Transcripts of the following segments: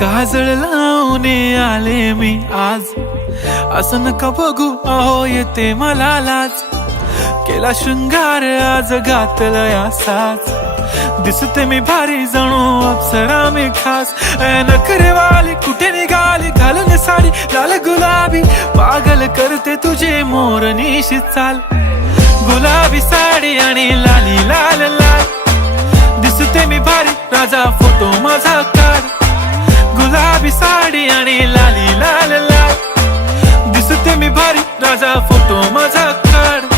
काजळ लावून आले मी आज, असं नका बघू अहो येते मला लाज. केला शृंगार आज घातलंय असाच, दिसते मी भारी जणू अप्सरा मी खास. नखरेवाली कुठे निघाली घालून साडी लाल गुलाबी, पागल करते तुझे मोरनीशी चाल. गुलाबी साडी आणि लाली लाल लाल, दिसते मी भारी राजा फोटो माझा काढ. गुलाबी साडी आणि लाली लाल लाल, दिसते मी भारी राजा फोटो माझा काढ.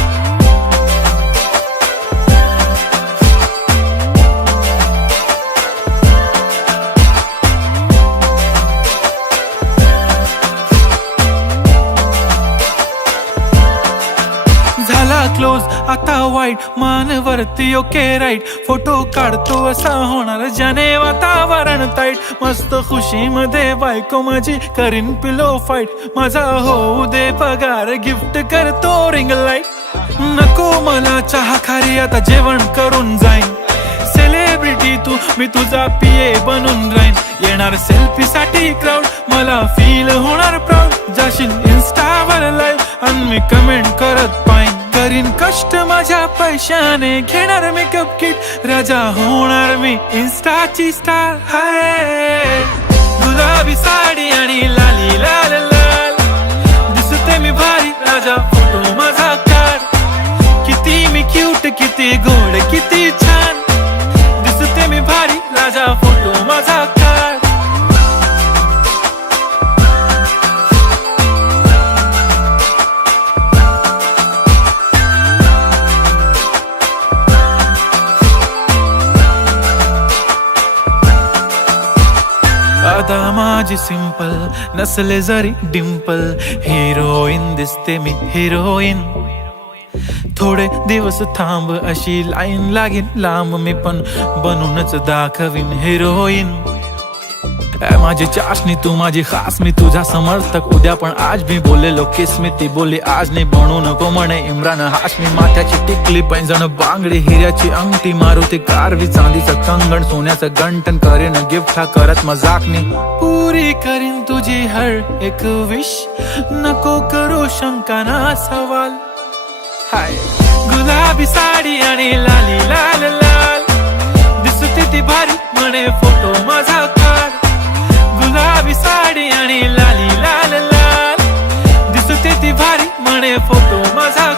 झाला क्लोज आता वाईट, मानवरती ओके राईट. फोटो काढतो असा होणार ज्याने वातावरण ताईट. मस्त खुशी मध्ये बायको माझी करीन पिलो फाईट. माझा होऊ दे पगार गिफ्ट करतो रिंग लाईट. नको मला चहा खारी आता जेवण करून जाईन. सेलिब्रिटी तू मी तुझा पिये बनून राहीन. येणार सेल्फी साठी क्राऊड मला फील होणार प्राऊड. जाशील इन्स्टावर लाईव्ह आणि मी कमेंट करत पाईन. करीन कष्ट माझ्या पैशाने घेणार मेकअप किट. राजा होणार मी इन्स्टाची स्टार. हाय गुलाबी साडी आणि लाली लाल लाल, दिसते मी भारी राजा फोटो माझा काढ. किती मी क्यूट किती गोड किती छान, दिसते मी भारी राजा फोटो माझा काढ. आता माझी सिंपल नसले जरी डिंपल, हिरोईन दिसते मी हिरोईन. थोडे दिवस थांब अशी लाईन लागेल लांब, मी पण बनूनच दाखवीन हिरोईन. माझी चाशनी तू माझी खास, मी तुझा समर्थक उद्या पण आज मी बोललेलो किस मी. ती बोलली आज नाही बनू नको म्हणे इम्रान हाशमी. माथ्याची टिकली पैंजण बांगडी हिऱ्याची अंगठी, मारुती कारवी चांदीचं कंगण सोन्याचं गंटन. करीन गिफ्ट हा करत मजाकनी, पुरी करीन तुझी हर एक विश. नको करू शंका ना सवाल. हाय गुलाबी साडी आणि लाली लाल लाल, दिसते ती भारी म्हणे फोटो माझा काढ. गुलाबी साडी आणि लाली लाल लाल, दिसते ती भारी म्हणे फोटो माझा.